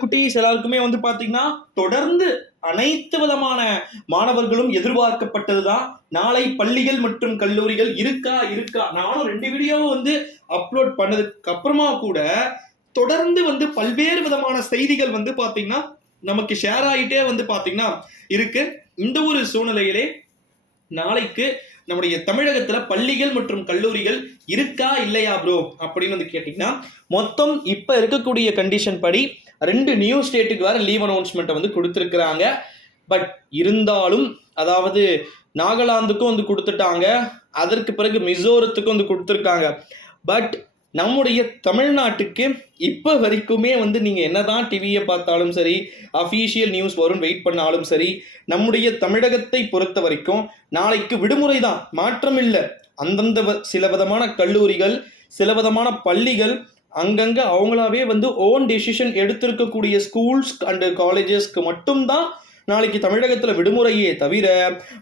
குட்டீஸ் எல்லாருக்குமே வந்து பாத்தீங்கன்னா தொடர்ந்து அனைத்து விதமான மாணவர்களும் எதிர்பார்க்கப்பட்டதுதான். நாளை பள்ளிகள் மற்றும் கல்லூரிகள் இருக்கா. நானும் 2 வீடியோவும் வந்து அப்லோட் பண்ணதுக்கு அப்புறமா கூட தொடர்ந்து வந்து பல்வேறு விதமான செய்திகள் வந்து பாத்தீங்கன்னா நமக்கு ஷேர் ஆகிட்டே வந்து பாத்தீங்கன்னா இருக்கு. இந்த ஒரு சூழ்நிலையிலே நாளைக்கு நம்முடைய தமிழகத்துல பள்ளிகள் மற்றும் கல்லூரிகள் இருக்கா இல்லையா ப்ரோ அப்படின்னு வந்து கேட்டீங்கன்னா, மொத்தம் இப்ப இருக்கக்கூடிய கண்டிஷன் படி 2 நியூ ஸ்டேட்டுக்கு வேற லீவ் அனௌன்ஸ்மெண்ட் வந்து கொடுத்துருக்குறாங்க. பட் இருந்தாலும் அதாவது நாகாலாந்துக்கும் வந்து கொடுத்துட்டாங்க, அதற்கு பிறகு மிசோரத்துக்கும் வந்து கொடுத்துருக்காங்க. பட் நம்முடைய தமிழ்நாட்டுக்கு இப்போ வரைக்குமே வந்து நீங்கள் என்னதான் டிவியை பார்த்தாலும் சரி, அஃபீஷியல் நியூஸ் வரும் வெயிட் பண்ணாலும் சரி, நம்முடைய தமிழகத்தை பொறுத்த வரைக்கும் நாளைக்கு விடுமுறை தான், மாற்றம் இல்லை. அந்தந்த சில விதமான கல்லூரிகள், சில விதமான பள்ளிகள் அங்கங்கே அவங்களாவே வந்து ஓன் டெசிஷன் எடுத்திருக்கக்கூடிய ஸ்கூல்ஸ் அண்டு காலேஜஸ்க்கு மட்டும்தான் நாளைக்கு தமிழகத்தில் விடுமுறையே தவிர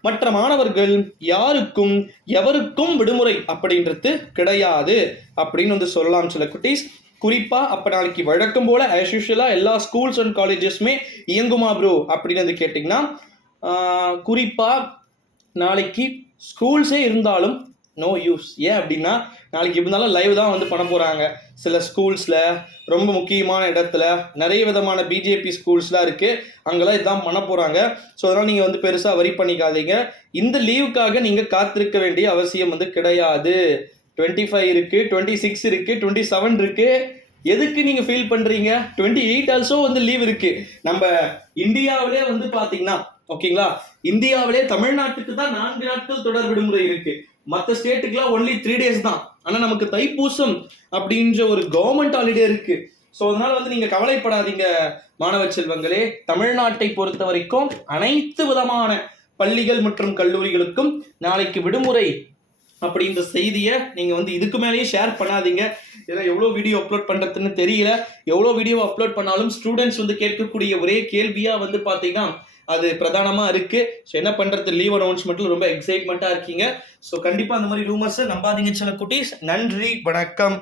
மற்ற மாணவர்கள் யாருக்கும் எவருக்கும் விடுமுறை அப்படின்றது கிடையாது அப்படின்னு வந்து சொல்லலாம் சில குட்டீஸ். குறிப்பாக அப்போ நாளைக்கு வழக்கம் போல் ஆஸ் யூஷுவலாக எல்லா ஸ்கூல்ஸ் அண்ட் காலேஜஸ்மே இயங்குமா ப்ரோ அப்படின்னு வந்து கேட்டிங்கன்னா, குறிப்பாக நாளைக்கு ஸ்கூல்ஸே இருந்தாலும் நோ யூஸ். ஏன் அப்படின்னா நாளைக்கு இருந்தாலும் லைவ் தான் வந்து பண்ண போகிறாங்க. சில ஸ்கூல்ஸில் ரொம்ப முக்கியமான இடத்துல நிறைய விதமான பிஜேபி ஸ்கூல்ஸ்லாம் இருக்குது, அங்கெல்லாம் இதுதான் பண்ண போகிறாங்க. ஸோ அதனால் நீங்கள் வந்து பெருசாக வரி பண்ணிக்காதீங்க. இந்த லீவுக்காக நீங்கள் காத்திருக்க வேண்டிய அவசியம் வந்து கிடையாது. 25 இருக்குது, 26 இருக்குது, 27 இருக்குது. எதுக்கு நீங்கள் ஃபீல் பண்ணுறீங்க? 28 ஆல்சோ வந்து லீவ் இருக்குது. நம்ம இந்தியாவிலே வந்து பார்த்தீங்கன்னா ஓகேங்களா, இந்தியாவிலே தமிழ்நாட்டுக்கு தான் 4 நாட்கள் தொடர் விடுமுறை இருக்குது. மற்ற ஸ்டேட்டுக்குலாம் ஒன்லி 3 days தான். ஆனால் நமக்கு தைப்பூசம் அப்படின்ற ஒரு கவர்மெண்ட் ஹாலிடே இருக்கு. ஸோ அதனால வந்து நீங்க கவலைப்படாதீங்க மாணவ செல்வங்களே. தமிழ்நாட்டை பொறுத்த வரைக்கும் அனைத்து விதமான பள்ளிகள் மற்றும் கல்லூரிகளுக்கும் நாளைக்கு விடுமுறை அப்படின்ற செய்தியை நீங்க வந்து இதுக்கு மேலேயே ஷேர் பண்ணாதீங்க. ஏன்னா எவ்வளோ வீடியோ அப்லோட் பண்றதுன்னு தெரியல. எவ்வளோ வீடியோ அப்லோட் பண்ணாலும் ஸ்டூடெண்ட்ஸ் வந்து கேட்கக்கூடிய ஒரே கேள்வியா வந்து பார்த்தீங்கன்னா அது பிரதானமாக இருக்கு. ஸோ என்ன பண்றது, லீவ் அனௌன்ஸ்மெண்ட்ல ரொம்ப எக்ஸைட்மெண்ட்டாக இருக்கீங்க. ஸோ கண்டிப்பாக அந்த மாதிரி ரூமர்ஸை நம்பாதீங்க சில குட்டீஸ். நன்றி, வணக்கம்.